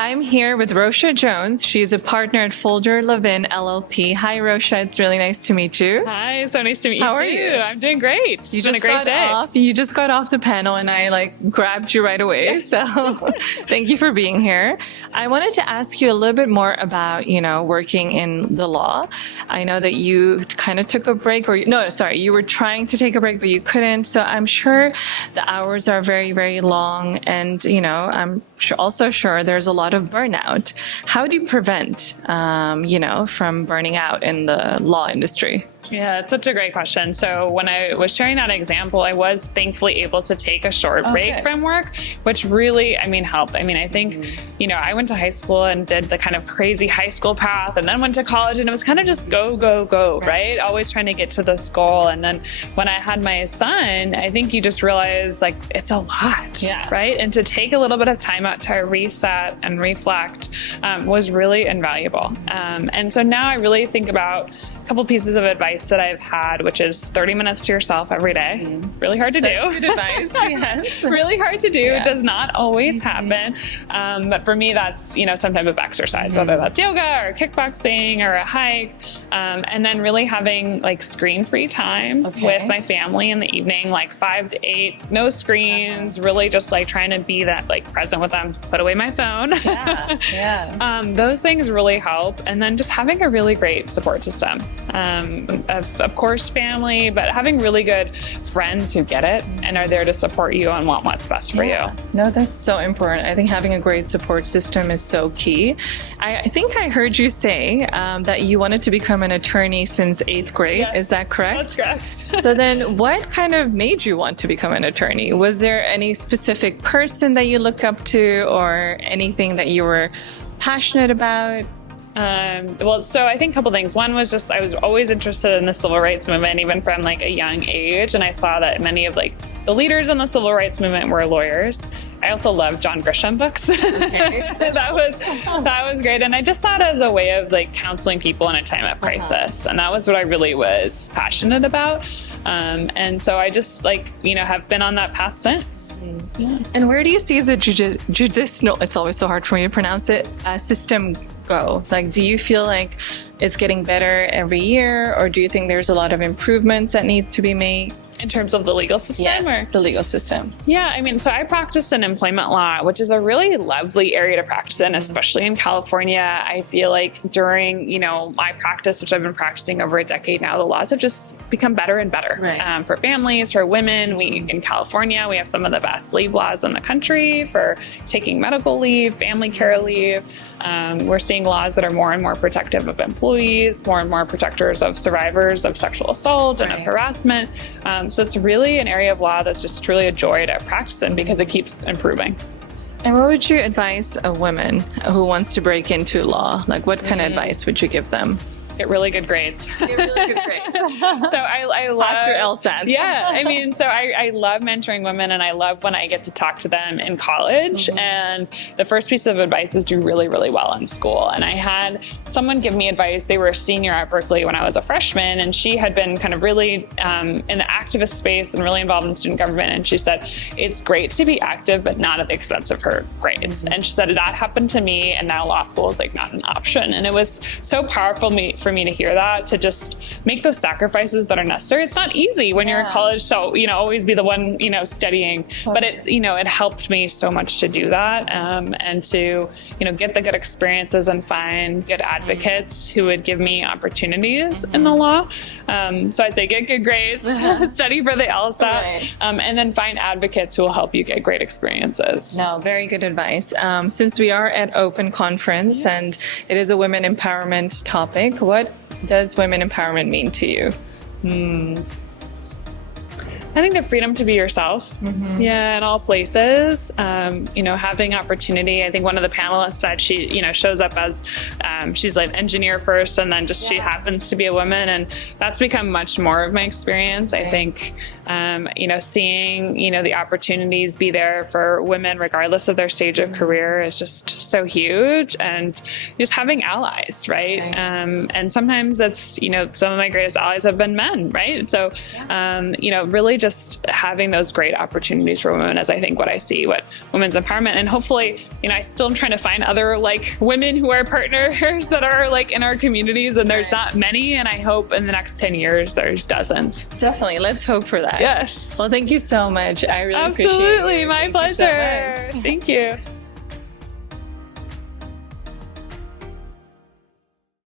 I'm here with Rosha Jones. She's a partner at Folger Levin LLP. Hi, Rosha. It's really nice to meet you. Hi, so nice to meet you. How too. are you? I'm doing great. It's been a great day. You just got off the panel and I grabbed you right away. Yes. So thank you for being here. I wanted to ask you a little bit more about, working in the law. I know that you kind of took a break you were trying to take a break, but you couldn't. So I'm sure the hours are very, very long. And, I'm also sure there's a lot of burnout. How do you prevent, from burning out in the law industry? Yeah, it's such a great question. So when I was sharing that example, I was thankfully able to take a short break from work, which really, helped. I think, I went to high school and did the kind of crazy high school path and then went to college, and it was kind of just go, right? Always trying to get to this goal. And then when I had my son, I think you just realize it's a lot, right? And to take a little bit of time out to reset and reflect was really invaluable. And so now I really think about couple pieces of advice that I've had, which is 30 minutes to yourself every day. It's really hard to do. Good advice. Yes. Really hard to do. Yeah. It does not always happen. But for me, that's, some type of exercise, whether that's yoga or kickboxing or a hike. And then really having screen-free time with my family in the evening, 5 to 8, no screens, really just trying to be that present with them, put away my phone. Those things really help. And then just having a really great support system. Of course, family, but having really good friends who get it and are there to support you and want what's best for you. No, that's so important. I think having a great support system is so key. I think I heard you say that you wanted to become an attorney since 8th grade. Yes, is that correct? That's correct. So then what kind of made you want to become an attorney? Was there any specific person that you look up to or anything that you were passionate about? So I think a couple things. One was just I was always interested in the civil rights movement, even from a young age, and I saw that many of the leaders in the civil rights movement were lawyers. I also loved John Grisham books. That was great, and I just saw it as a way of counseling people in a time of crisis, and that was what I really was passionate about. And so I just have been on that path since. And where do you see the judicial? It's always so hard for me to pronounce it. System go? Do you feel like it's getting better every year, or do you think there's a lot of improvements that need to be made? In terms of the legal system? Yes, the legal system. Yeah, so I practice in employment law, which is a really lovely area to practice in, especially in California. I feel like during, my practice, which I've been practicing over a decade now, the laws have just become better and better. Right. For families, for women. In California, we have some of the best leave laws in the country for taking medical leave, family care leave. We're seeing laws that are more and more protective of employees, more and more protectors of survivors of sexual assault and of harassment. So it's really an area of law that's just truly a joy to practice in because it keeps improving. And what would you advise a woman who wants to break into law? What kind of advice would you give them? Get really good grades. Get really good grades. So I love... Pass your LSATs. Yeah. So I love mentoring women, and I love when I get to talk to them in college. And the first piece of advice is do really, really well in school. And I had someone give me advice. They were a senior at Berkeley when I was a freshman, and she had been kind of really in the activist space and really involved in student government. And she said, it's great to be active, but not at the expense of her grades. And she said, that happened to me, and now law school is not an option. And it was so powerful for me to hear that, to just make those sacrifices that are necessary. It's not easy when you're in college, so always be the one studying. But it helped me so much to do that, and to get the good experiences and find good advocates who would give me opportunities in the law. So I'd say get good grades, study for the LSAT, and then find advocates who will help you get great experiences. No, very good advice. Since we are at Open Conference and it is a women empowerment topic, what does women empowerment mean to you? I think the freedom to be yourself, in all places, having opportunity. I think one of the panelists said she, shows up as, she's an engineer first, and then she happens to be a woman, and that's become much more of my experience. I think seeing, the opportunities be there for women regardless of their stage of career is just so huge, and just having allies, right? And sometimes that's, some of my greatest allies have been men, right? So, really just having those great opportunities for women is, I think, what I see, what women's empowerment, and hopefully, I still am trying to find other women who are partners that are in our communities, and there's not many, and I hope in the next 10 years there's dozens. Definitely. Let's hope for that. Yes. Well, thank you so much. I really appreciate it. Absolutely. My pleasure. Thank you.